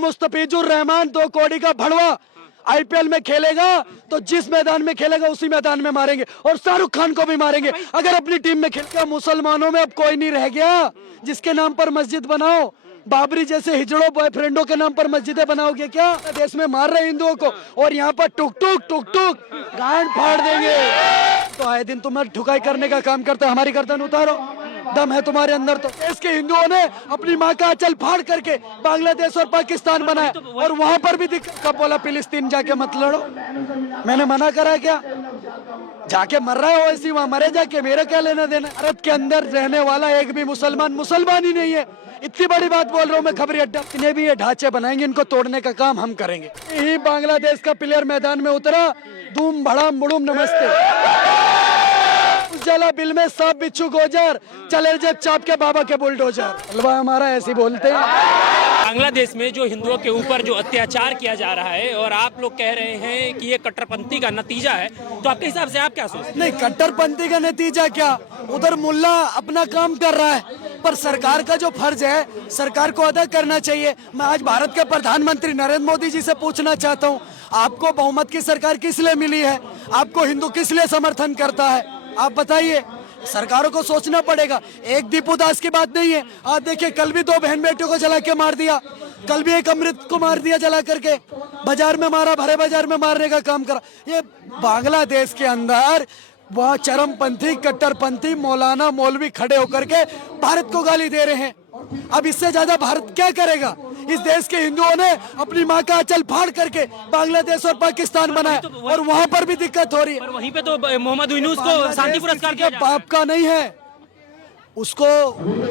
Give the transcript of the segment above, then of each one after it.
मुस्तफिजुर रहमान 2 कौड़ी का भड़वा आईपीएल में खेलेगा तो जिस मैदान में खेलेगा उसी मैदान में मारेंगे और शाहरुख खान को भी मारेंगे। अगर अपनी टीम में खेल के मुसलमानों में अब कोई नहीं रह गया जिसके नाम पर मस्जिद बनाओ। बाबरी जैसे हिजड़ों बॉयफ्रेंडों के नाम पर मस्जिदें बनाओगे क्या? देश में मार रहे हिंदुओं को और यहाँ पर टुक टुक टुक टुक गांड फाड़ देंगे। तो आए दिन तुम्हें ठुकाई करने का काम करते, हमारी गर्दन उतारो। दम है तुम्हारे अंदर तो। देश के हिंदुओं ने अपनी माँ का आंचल फाड़ करके बांग्लादेश और पाकिस्तान बनाया और वहाँ पर भी कब बोला फिलिस्तीन जाके मत लड़ो? मैंने मना करा क्या? जाके मर रहा है वैसे वहाँ मरे जाके, मेरा क्या लेना देना? भारत के अंदर रहने वाला एक भी मुसलमान ही नहीं है। इतनी बड़ी बात बोल रहा हूँ मैं खबरी अड्डा। इन्हें भी ये ढांचे बनाएंगे, इनको तोड़ने का काम हम करेंगे। यही बांग्लादेश का प्लेयर मैदान में उतरा, धूम भड़ाम मुड़ुम नमस्ते। उजाला बिल में सांप बिच्छू गोजर, चले जब चाप के बाबा के बुलडोजर। हलवा हमारा ऐसे बोलते हैं। बांग्लादेश में जो हिंदुओं के ऊपर जो अत्याचार किया जा रहा है और आप लोग कह रहे हैं कि ये कट्टरपंथी का नतीजा है, तो आपके हिसाब से आप क्या सोचते हैं? नहीं, कट्टरपंथी का नतीजा क्या, उधर मुल्ला अपना काम कर रहा है पर सरकार का जो फर्ज है सरकार को अदा करना चाहिए। मैं आज भारत के प्रधानमंत्री नरेंद्र मोदी जी से पूछना चाहता हूँ, आपको बहुमत की सरकार किस लिए मिली है? आपको हिंदू किस लिए समर्थन करता है? आप बताइए। सरकारों को सोचना पड़ेगा। एक दीपू दास की बात नहीं है। आज देखिए, कल भी 2 बहन बेटियों को जला के मार दिया, कल भी एक अमृत को मार दिया जला करके, बाजार में मारा, भरे बाजार में मारने का काम करा। ये बांग्लादेश के अंदर वह चरमपंथी कट्टरपंथी मौलाना मौलवी खड़े होकर के भारत को गाली दे रहे हैं। अब इससे ज्यादा भारत क्या करेगा? इस देश के हिंदुओं ने अपनी माँ का आंचल फाड़ करके बांग्लादेश और पाकिस्तान बनाया और वहाँ पर भी दिक्कत हो रही है। पर वहीं पे तो मोहम्मद यूनुस को शांति पुरस्कार दिया जा रहा है। बाप का नहीं है, उसको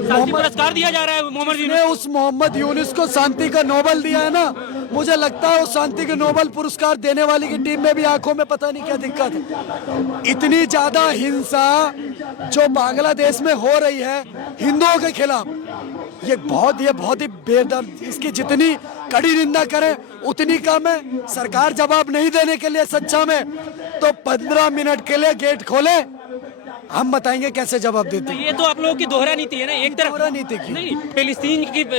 शांति पुरस्कार दिया जा रहा है। मोहम्मद यूनुस को शांति का नोबेल दिया है ना, मुझे लगता है उस शांति के नोबेल पुरस्कार देने वाली की टीम में भी आंखों में पता नहीं क्या दिक्कत है। इतनी ज्यादा हिंसा जो बांग्लादेश में हो रही है हिंदुओं के खिलाफ, ये बहुत ही बेदर्द। इसकी जितनी कड़ी निंदा करें उतनी कम है। सरकार जवाब नहीं देने के लिए सच्चा में तो 15 मिनट के लिए गेट खोले, हम बताएंगे कैसे जवाब देते हैं। ये तो आप लोगों की दोहरा नीति है ना। एक तरफ दोहरा नीति की नहीं,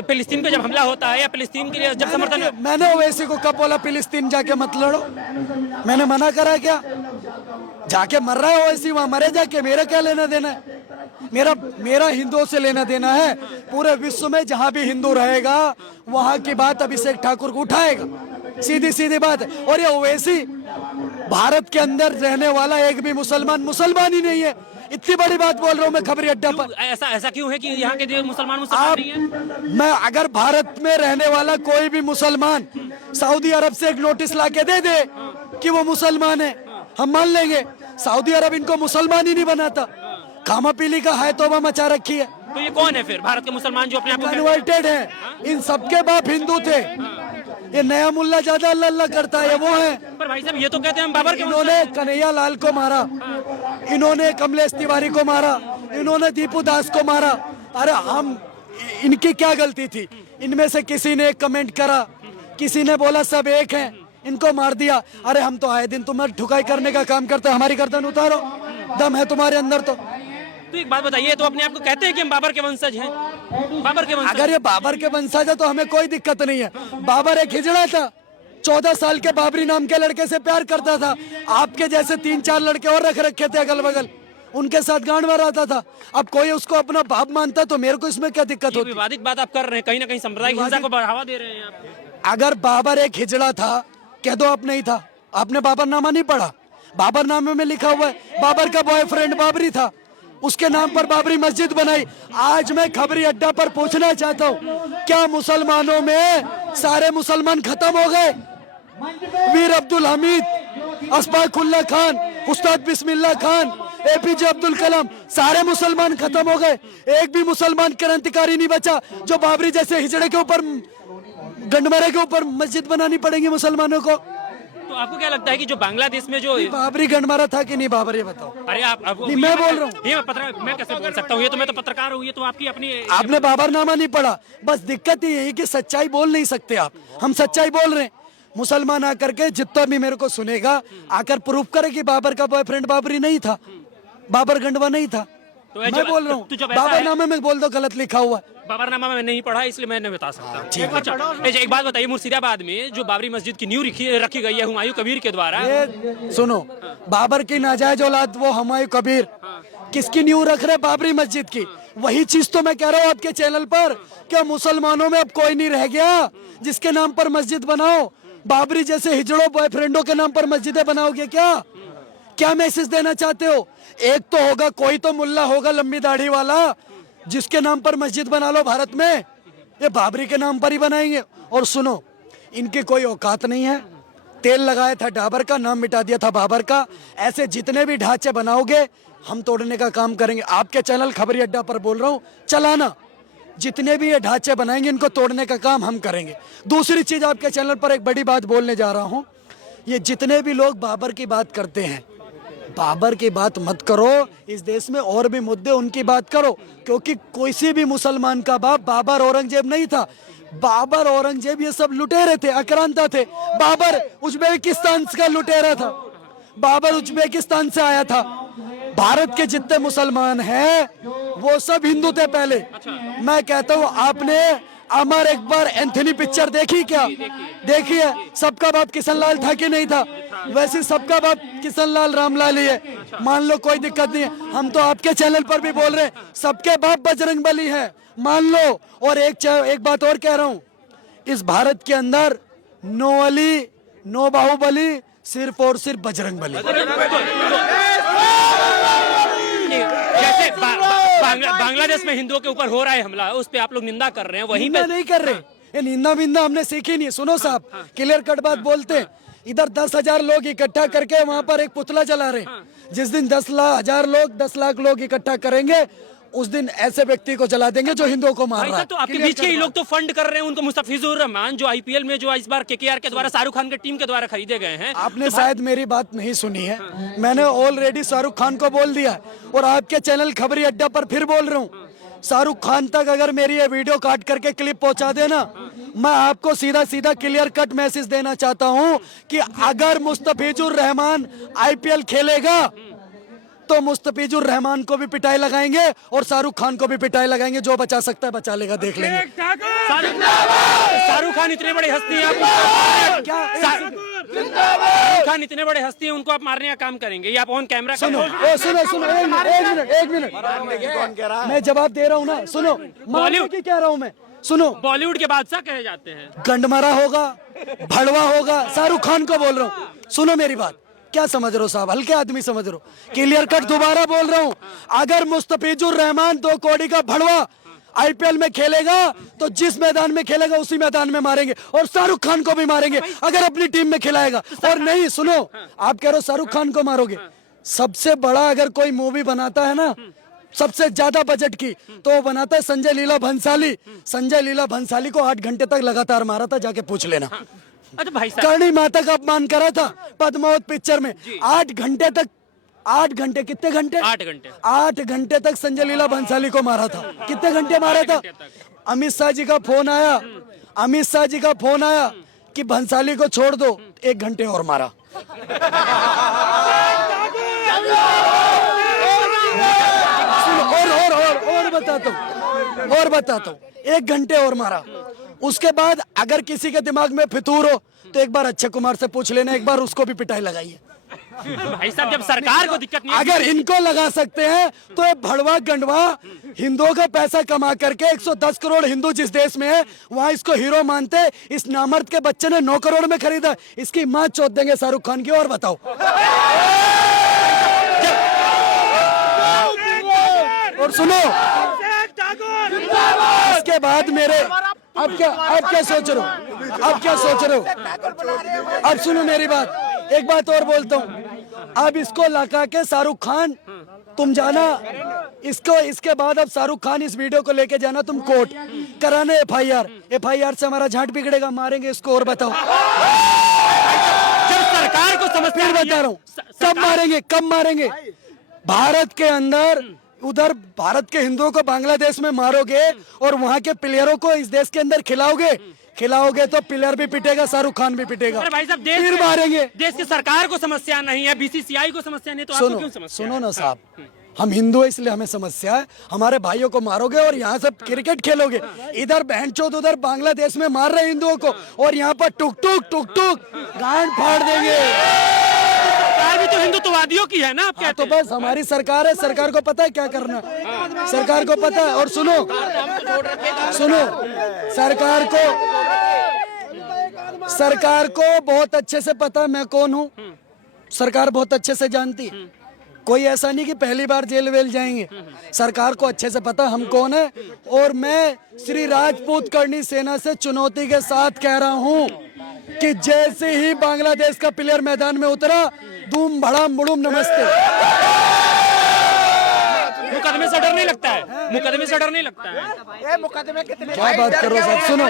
फिलिस्तीन पे जब हमला होता है या फिलिस्तीन के लिए जब समर्थन, मैंने ओवैसी को कब बोला फिलिस्तीन जाके मत लड़ो? मैंने मना करा क्या? जाके मर रहा है ओवैसी वहाँ मरे जाके, मेरा क्या लेना देना है? मेरा हिंदुओं से लेना देना है। पूरे विश्व में जहाँ भी हिंदू रहेगा वहाँ की बात अभिषेक ठाकुर को उठाएगा, सीधी बात है। और ये ओवैसी भारत के अंदर रहने वाला एक भी मुसलमान ही नहीं है। इतनी बड़ी बात बोल रहा हूँ मैं खबरी अड्डा पर। ऐसा क्यों है कि यहाँ के जो मुसलमान नहीं है? मैं अगर भारत में रहने वाला कोई भी मुसलमान सऊदी अरब से एक नोटिस ला के दे दे कि वो मुसलमान है, हम मान लेंगे। सऊदी अरब इनको मुसलमान ही नहीं बनाता, खामा पीली का है तौबा मचा रखी है। तो ये कौन है फिर भारत के मुसलमान जो अपने आप को कन्वर्टेड है? इन सबके बाप हिंदू थे। ये नया मुल्ला ज्यादा अल्लाह करता है, वो है। पर भाई साहब ये तो कहते हैं हम बाबर के इन्होंने कन्हैया लाल को मारा, इन्होंने कमलेश तिवारी को मारा, इन्होंने दीपू दास को मारा। अरे हम, इनकी क्या गलती थी? इनमें से किसी ने कमेंट करा, किसी ने बोला सब एक हैं, इनको मार दिया। अरे हम तो आए दिन तुम्हें ठुकाई करने का काम करते, हमारी गर्दन उतारो। दम है तुम्हारे अंदर तो। तो एक बात बताइए, तो अपने आप को कहते हैं कि हम बाबर के वंशज हैं? बाबर के वंशज? अगर ये बाबर के वंशज है तो हमें कोई दिक्कत नहीं है। बाबर एक हिजड़ा था, 14 साल के बाबरी नाम के लड़के से प्यार करता था। आपके जैसे 3-4 लड़के और रख रखे थे अगल बगल, उनके साथ गांड मारता था। अब कोई उसको अपना बाप मानता तो मेरे को इसमें क्या दिक्कत होती? विवादित बात आप कर रहे हैं, कहीं ना कहीं सांप्रदायिक हिंसा को बढ़ावा दे रहे हैं आप। अगर बाबर एक हिजड़ा था, कह दो आप नहीं था। आपने बाबरनामा नहीं पढ़ा? बाबरनामे में लिखा हुआ है बाबर का बॉयफ्रेंड बाबरी था, उसके नाम पर बाबरी मस्जिद बनाई। आज मैं खबरी अड्डा पर पूछना चाहता हूँ, क्या मुसलमानों में सारे मुसलमान खत्म हो गए? मीर अब्दुल हमीद, अशफाकुल्लाह खान, उस्ताद बिस्मिल्लाह खान, एपीजे अब्दुल कलाम, सारे मुसलमान खत्म हो गए। एक भी मुसलमान क्रांतिकारी नहीं बचा जो बाबरी जैसे हिजड़े के ऊपर, गंडमरे के ऊपर मस्जिद बनानी पड़ेगी मुसलमानों को। तो आपको क्या लगता है कि जो बांग्लादेश में जो बाबरी गंडमारा था कि नहीं बाबर, ये बताओ। अरे आप मैं बोल रहा हूँ, मैं कैसे बोल सकता हूँ? ये तो मैं तो पत्रकार हूँ, ये तो आपकी अपनी। आपने बाबरनामा नहीं पढ़ा, बस दिक्कत ही यही कि सच्चाई बोल नहीं सकते आप। हम सच्चाई बोल रहे हैं। मुसलमान आकर के जितना भी मेरे को सुनेगा आकर प्रूफ करे कि बाबर का बॉयफ्रेंड बाबरी नहीं था, बाबर गंडवा नहीं था। तो मैं बोल रहा तो जब हूँ ऐसा है- बाबरनामे में बोल दो गलत लिखा हुआ है। बाबरनामा में नहीं पढ़ा इसलिए मैं नहीं बता सकता। अच्छा, एक बात बताइए, मुर्शिदाबाद में जो बाबरी मस्जिद की नींव रखी गई है हुमायूं कबीर के द्वारा, ये सुनो, बाबर की नाजायज औलाद वो हुमायूं कबीर किसकी नींव रख रहे? बाबरी मस्जिद की। वही चीज तो मैं कह रहा हूँ आपके चैनल पर, क्या मुसलमानों में अब कोई नहीं रह गया जिसके नाम पर मस्जिद बनाओ? बाबरी जैसे हिजड़ों बॉयफ्रेंडों के नाम पर मस्जिदें बनाओगे क्या? क्या मैसेज देना चाहते हो? एक तो होगा, कोई तो मुल्ला होगा लंबी दाढ़ी वाला जिसके नाम पर मस्जिद बना लो भारत में। ये बाबरी के नाम पर ही बनाएंगे। और सुनो, इनकी कोई औकात नहीं है। तेल लगाया था डाबर का, नाम मिटा दिया था बाबर का। ऐसे जितने भी ढांचे बनाओगे हम तोड़ने का काम करेंगे। आपके चैनल खबरी अड्डा पर बोल रहा हूँ, चलाना। जितने भी ये ढांचे बनाएंगे इनको तोड़ने का काम हम करेंगे। दूसरी चीज, आपके चैनल पर एक बड़ी बात बोलने जा रहा हूँ। ये जितने भी लोग बाबर की बात करते हैं, बाबर की बात मत करो। इस देश में और भी मुद्दे, उनकी बात करो। क्योंकि किसी भी मुसलमान का बाप बाबर औरंगजेब नहीं था। बाबर औरंगजेब ये सब लुटेरे थे, आक्रांता थे। बाबर उज्बेकिस्तान का लुटेरा था। बाबर उज्बेकिस्तान से आया था। भारत के जितने मुसलमान हैं वो सब हिंदू थे पहले। मैं कहता हूँ, आपने अमर अकबर एंथनी पिक्चर देखी क्या? देखी है। सबका बाप किशनलाल था कि नहीं था? वैसे सबका बाप किशनलाल रामलाल ही है। मान लो, कोई दिक्कत नहीं है। हम तो आपके चैनल पर भी बोल रहे हैं, सबके बाप बजरंगबली है, मान लो। और एक बात और कह रहा हूँ, इस भारत के अंदर नो अली नो बाहुबली, सिर्फ और सिर्फ बजरंगबली। जैसे बांग्लादेश में हिंदुओं के ऊपर हो रहा है हमला, उस पे आप लोग निंदा कर रहे हैं, वहीं पे नहीं कर रहे। ये निंदा विंदा हमने सीखी नहीं। सुनो साहब, क्लियर कट बात बोलते हैं। इधर 10,000 लोग इकट्ठा करके वहां पर एक पुतला जला रहे। जिस दिन 10 लाख लोग इकट्ठा करेंगे, उस दिन ऐसे व्यक्ति को जला देंगे जो हिंदुओं को मार रहा है। तो आपके बीच के ही लोग तो फंड कर रहे हैं उनको, मुस्तफिजुर रहमान जो आईपीएल में जो इस बार केकेआर के द्वारा शाहरुख खान की टीम के द्वारा खरीदे गए हैं। आपने शायद मेरी बात नहीं सुनी है। मैंने ऑलरेडी शाहरुख खान को बोल दिया और आपके चैनल खबरी अड्डा पर फिर बोल रहा हूँ, शाहरुख खान तक अगर मेरी ये वीडियो काट करके क्लिप पहुंचा देना, मैं आपको सीधा सीधा क्लियर कट मैसेज देना चाहता हूं कि अगर मुस्तफिजुर रहमान आईपीएल खेलेगा तो मुस्तफिजुर रहमान को भी पिटाई लगाएंगे और शाहरुख खान को भी पिटाई लगाएंगे। जो बचा सकता है बचा लेगा, देख लेंगे। शाहरुख खान इतने बड़े हस्ती हैं, शाहरुख खान इतने बड़े हस्ती हैं, उनको आप मारने का काम करेंगे? ये आप ऑन कैमरा सुनो, एक मिनट, मैं जवाब दे रहा हूँ ना। सुनो, बॉलीवुड की कह रहा हूँ मैं। सुनो, बॉलीवुड के बादशाह कहे जाते हैं। गंडमारा होगा, भड़वा होगा, शाहरुख खान को बोल रहा हूँ। सुनो मेरी बात, क्या समझ रहे हो साहब? हल्के आदमी समझ रहे हो? क्लियर कट दोबारा बोल रहा हूँ, अगर मुस्तफिजुर रहमान 2 कौड़ी का भड़वा आईपीएल में खेलेगा तो जिस मैदान में खेलेगा उसी मैदान में मारेंगे और शाहरुख खान को भी मारेंगे अगर अपनी टीम में खिलाएगा। और नहीं, सुनो, आप कह रहे हो शाहरुख खान को मारोगे। सबसे बड़ा अगर कोई मूवी बनाता है ना, सबसे ज्यादा बजट की, तो वो बनाता है संजय लीला भंसाली। संजय लीला भंसाली को 8 घंटे तक लगातार मारा था, जाके पूछ लेना। अच्छा भाई साहब, करणी माता का अपमान करा था पद्मावत पिक्चर में। 8 घंटे तक, 8 घंटे, कितने घंटे? 8 घंटे, 8 घंटे तक संजय लीला भंसाली को मारा था। कितने घंटे मारा था? अमित शाह जी का फोन आया, अमित शाह जी का फोन आया कि भंसाली को छोड़ दो, 1 घंटे और मारा। और बताता हूँ 1 घंटे और मारा। उसके बाद अगर किसी के दिमाग में फितूर हो तो एक बार अक्षय कुमार से पूछ लेना, एक बार उसको भी पिटाई लगाइए। भाई साहब, जब सरकार को दिक्कत नहीं, अगर इनको लगा सकते हैं तो ये भड़वा गंडवा हिंदुओं का पैसा कमा करके 110 करोड़ हिंदू जिस देश में है वहां इसको हीरो मानते। इस नामर्द के बच्चे ने 9 करोड़ में खरीदा, इसकी मां चोद देंगे शाहरुख खान की। और बताओ, और सुनो, इसके बाद मेरे, अब क्या सोच रहे हो? अब क्या सोच रहे हो? अब सुनो मेरी बात, एक बात और बोलता हूँ। अब इसको लगा के शाहरुख खान तुम जाना, इसके बाद अब शाहरुख खान इस वीडियो को लेके जाना तुम कोर्ट, कराने एफआईआर से हमारा झाट बिगड़ेगा, मारेंगे इसको। और बताओ, जब सरकार को समस्या, बता रहा हूँ, कब मारेंगे? भारत के अंदर, उधर भारत के हिंदुओं को बांग्लादेश में मारोगे और वहाँ के प्लेयरों को इस देश के अंदर खिलाओगे तो प्लेयर भी पिटेगा, शाहरुख खान भी पिटेगा। भाई साहब, फिर मारेंगे। देश की सरकार को समस्या नहीं है, बीसीसीआई को समस्या नहीं, तो आपको क्यों समस्या? सुनो ना साहब, हम हिंदू है इसलिए हमें समस्या है। हमारे भाइयों को मारोगे और यहाँ से क्रिकेट खेलोगे, इधर बहनचोद उधर बांग्लादेश में मार रहे हिंदुओं को, और यहाँ पर टुक टुक टुक टुक गांड फाड़ देंगे। सरकार भी तो हिंदुत्ववादियों की है ना, आप कहते तो बस हमारी सरकार है, सरकार को पता है क्या करना, सरकार को पता है। और सुनो सुनो, सरकार को बहुत अच्छे से पता है मैं कौन हूँ, सरकार बहुत अच्छे से जानती है। कोई ऐसा नहीं कि पहली बार जेल वेल जाएंगे, सरकार को अच्छे से पता हम कौन है। और मैं श्री राजपूत करनी सेना से चुनौती के साथ कह रहा हूं कि जैसे ही बांग्लादेश का प्लेयर मैदान में उतरा, धूम भड़ाम मुड़ुम नमस्ते। मुकदमे से डर नहीं लगता है? मुकदमे से डर नहीं लगता है? क्या बात कर रहे हो साहब? सुनो,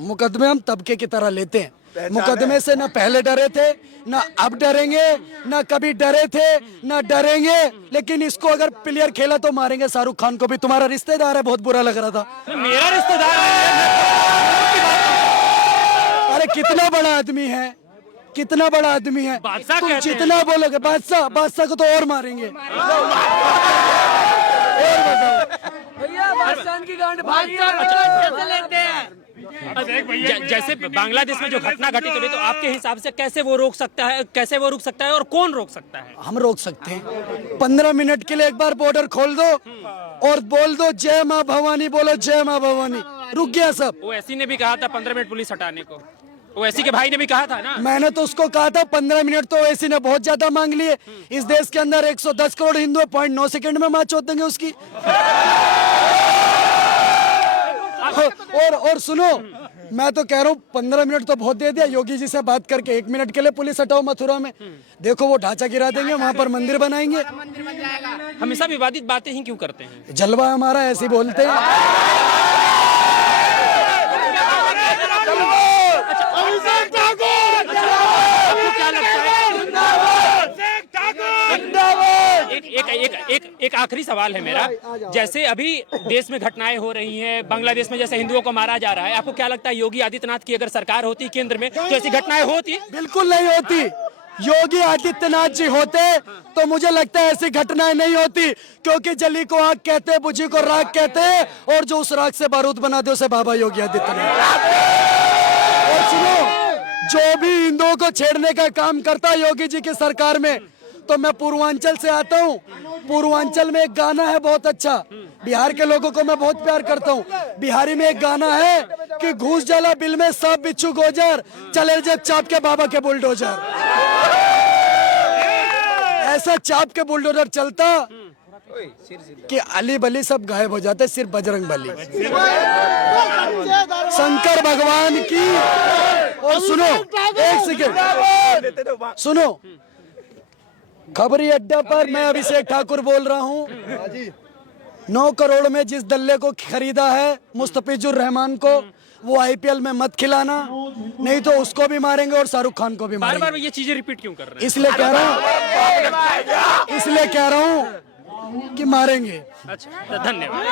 मुकदमे हम तबके की तरह लेते हैं। मुकदमे से ना पहले डरे थे, ना अब डरेंगे, ना कभी डरे थे, ना डरेंगे। लेकिन इसको अगर प्लेयर खेला तो मारेंगे। शाहरुख खान को भी, तुम्हारा रिश्तेदार है, बहुत बुरा लग रहा था। मेरा रिश्तेदार है। अरे कितना बड़ा आदमी है, कितना बड़ा आदमी है। बादशाह तुम कहते हैं। जितना बोलोगे बादशाह, बादशाह को तो और मारेंगे। जैसे बांग्लादेश में जो घटना घटित हो रही, तो आपके हिसाब से कैसे वो रोक सकता है, कैसे वो रुक सकता है और कौन रोक सकता है? हम रोक सकते हैं। 15 मिनट के लिए एक बार बॉर्डर खोल दो और बोल दो जय माँ भवानी, बोलो जय माँ भवानी, रुक गया सब। ओवैसी ने भी कहा था 15 मिनट पुलिस हटाने को, ओवैसी के भाई ने भी कहा था ना। मैंने तो उसको कहा था 15 मिनट, तो ओवैसी ने बहुत ज्यादा मांग लिए। इस देश के अंदर 110 करोड़ हिंदू है, 0.9 सेकंड में मार चोद देंगे उसकी। और सुनो, मैं तो कह रहा हूँ 15 मिनट तो बहुत दे दिया। योगी जी से बात करके 1 मिनट के लिए पुलिस हटाओ मथुरा में, देखो वो ढांचा गिरा देंगे, वहां पर मंदिर बनाएंगे। हमेशा विवादित बातें ही क्यों करते हैं? जलवा हमारा, ऐसे बोलते हैं। एक आखिरी सवाल है मेरा। जैसे अभी देश में घटनाएं हो रही हैं, बांग्लादेश में जैसे हिंदुओं को मारा जा रहा है, आपको क्या लगता है योगी आदित्यनाथ की अगर सरकार होती केंद्र में, तो ऐसी घटनाएं होती? बिल्कुल नहीं होती। योगी आदित्यनाथ जी होते तो मुझे लगता है ऐसी घटनाएं नहीं होती, क्योंकि जली को आग कहते हैं, बुझी को राख कहते हैं, और जो उस राख से बारूद बना दे उसे बाबा योगी आदित्यनाथ। और सुनो, जो भी हिंदुओं को छेड़ने का काम करता है योगी जी की सरकार में, तो मैं पूर्वांचल से आता हूँ। पूर्वांचल में एक गाना है बहुत अच्छा, बिहार के लोगों को मैं बहुत प्यार करता हूँ। बिहारी में एक गाना है कि घूस जला बिल में सांप बिच्छू गोजर, चले जब चाप के बाबा के बुलडोजर। ऐसा चाप के बुलडोजर चलता कि अली बली सब गायब हो जाते, सिर्फ बजरंग बली। शंकर भगवान की। और सुनो, एक सेकेंड सुनो, खबरी अड्डा पर मैं अभिषेक ठाकुर बोल रहा हूँ। 9 करोड़ में जिस दल्ले को खरीदा है, मुस्तफिजुर रहमान को, वो IPL में मत खिलाना, नहीं तो उसको भी मारेंगे और शाहरुख खान को भी मारेंगे। बार बार ये चीजें रिपीट क्यों कर रहे हैं? इसलिए कह रहा हूँ कि मारेंगे। अच्छा, धन्यवाद।